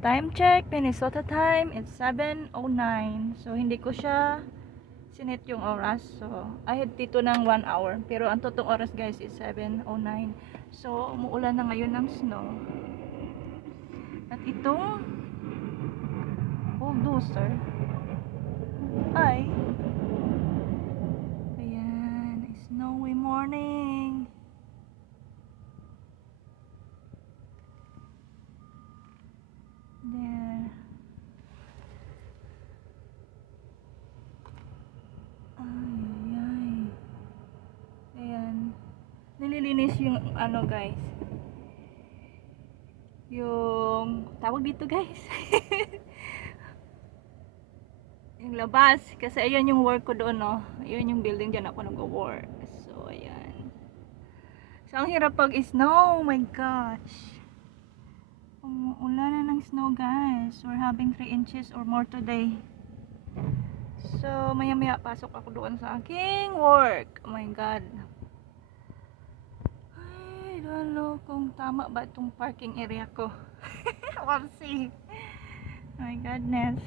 Time check, Minnesota time, it's 7:09. So, hindi ko siya sinet yung oras. So, ahead dito ng 1 hour. Pero ang totoong oras guys is 7:09. So, umuulan na ngayon ng snow. At itong bulldozer ay ayan, snowy morning. There. Ay. Ayan. Nililinis yung ano guys. Yung tawag dito guys. Yung labas. Kasi ayan yung work ko doon no. Ayan yung building dyan ako nag-work. So ayan. So ang hirap pag snow. Oh my gosh. Ulan na ng snow guys. We're having 3 inches or more today. So maya maya pasok ako doon sa aking work. Oh my god. I don't know kung tama ba itong parking area ko. We'll see. My goodness.